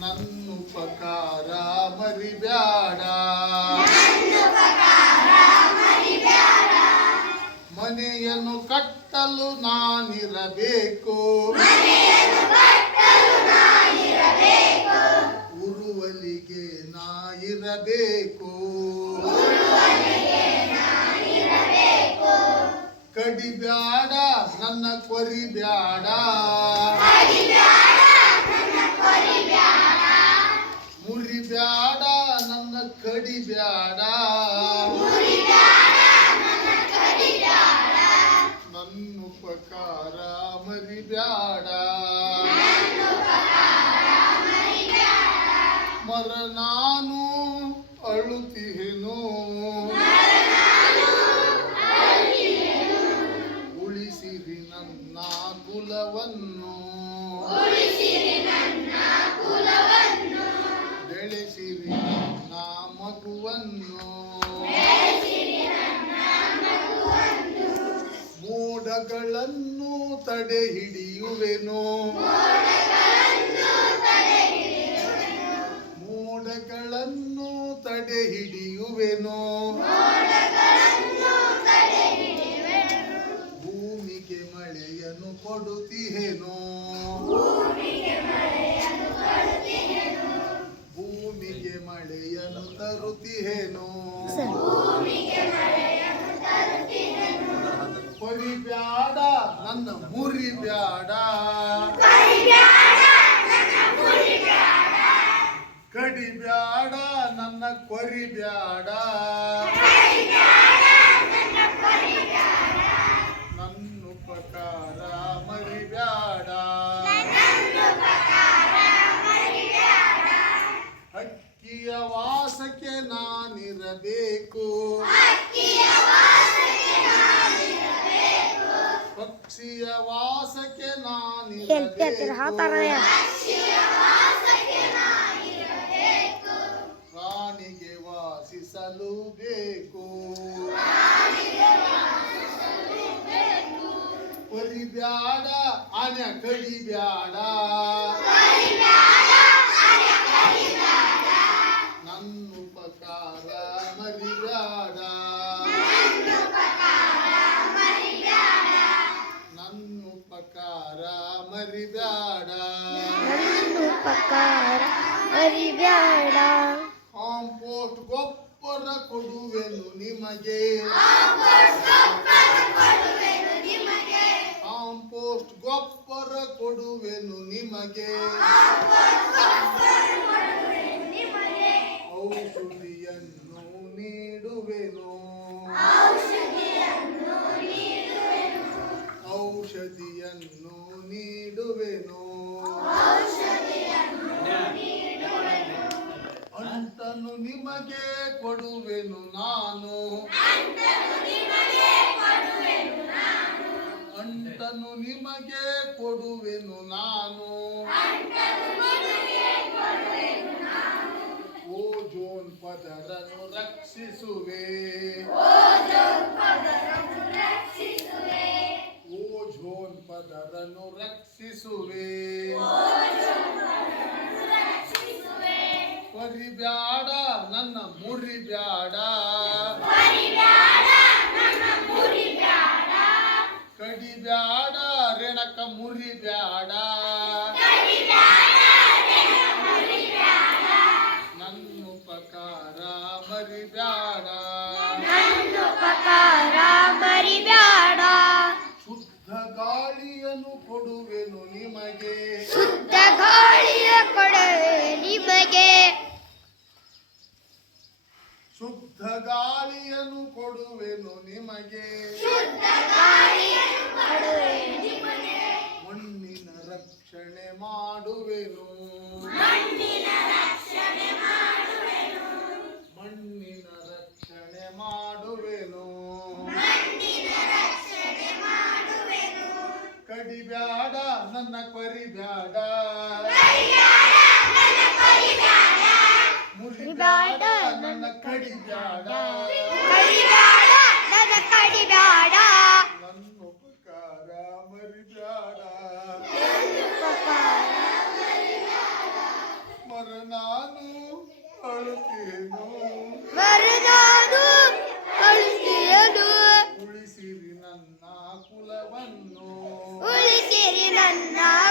ನನ್ನುಪಕಾರ ಮರಿಬ್ಯಾಡ. ಮನೆಯನ್ನು ಕಟ್ಟಲು ನಾನಿರಬೇಕು. ಉರುವಲಿಗೆ ನಾ ಇರಬೇಕು ಕಡಿಬ್ಯಾಡ ನನ್ನ ಕೊರಿ ಬ್ಯಾಡ. ಮುರಿ ಬ್ಯಾಡ ನನ್ನ ಕಡಿ ಬ್ಯಾಡ. ನನ್ನ ಉಪಕಾರ ಮರಿ ಬ್ಯಾಡ. ಮರ ನಾನು ಅಳುತ್ತಿಹೆನು ಕುಲವನ್ನು ಬೆಳೆಸಿರಿ ನನ್ನ ಮಗುವನ್ನು. ಮೋಡಗಳನ್ನು ತಡೆ ಹಿಡಿಯುವೆನು ಮೋಡಗಳನ್ನು ತಡೆ ಹಿಡಿಯುವೆನು ನನ್ನ ಮೂರಿ ಬ್ಯಾಡ. ಕಡಿ ಬ್ಯಾಡ ನನ್ನ ಕೊರಿಬ್ಯಾಡ ನನ್ನುಪಕಾರ ವಾಸಕ್ಕೆ ಹೇಳ್ತಿರ್ತೀರ ಹಾತಾರಯ್ಯ ನಾನಿರಬೇಕು ಪ್ರಾಣಿಗೆ ವಾಸಿಸಲು ಬೇಕು ಕೊರಿಬ್ಯಾಡ ಆನ ಕಡಿಬ್ಯಾಡ ನನ್ನುಪಕಾರ ಮರಿಬ್ಯಾಡ ಪಕಾರ ಅರಿಬ್ಯಾಡ ಕಾಂಪೋಸ್ಟ್ ಗೊಬ್ಬರ ಕೊಡುವೆನು ನಿಮಗೆ. ಕಾಂಪೋಸ್ಟ್ ಗೊಬ್ಬರ ಕೊಡುವೆನು ನಿಮಗೆ. ಔಷಧಿಯನ್ನು ನೀಡುವೆನು. ಔಷಧಿಯನ್ನು ನೀಡುವೆನು. ಅಂತನು ನಿಮಗೆ ಕೊಡುವೆನು ನಾನು. ಅಂತನು ನಿಮಗೆ ಕೊಡುವೆನು ನಾನು. ಪದರನ್ನು ರಕ್ಷಿಸುವೆ. ಕೊರಿಬ್ಯಾಡ ನನ್ನ ಮುರಿಬ್ಯಾಡ. ಕಡಿಬ್ಯಾಡ ರೆಣಕ ಮುರಿಬ್ಯಾಡ. ಕೊಡುವೆನು ನಿಮಗೆ. ಶುದ್ಧ ಗಾಳಿಯ ಕೊಡುವೆ ನಿಮಗೆ. ಶುದ್ಧ ಗಾಳಿಯನ್ನು ಕೊಡುವೆನು ನಿಮಗೆ. ಗಾಳಿಯ ಕೊಡುವೆ ನಿಮಗೆ. ಮಣ್ಣಿನ ರಕ್ಷಣೆ ಮಾಡುವೆನು. ಮಣ್ಣಿನ ರಕ್ಷಣೆ ನನ್ನ ಕೊರಿಬ್ಯಾಡ ಮುರಿಬ್ಯಾಡ ನನ್ನ ಕಡಿಬ್ಯಾಡ. ನನ್ನ ಉಪಕಾರ ಮರಿಬ್ಯಾಡ. ಮರ ನಾನು ಅಳುತ್ತೇನು. and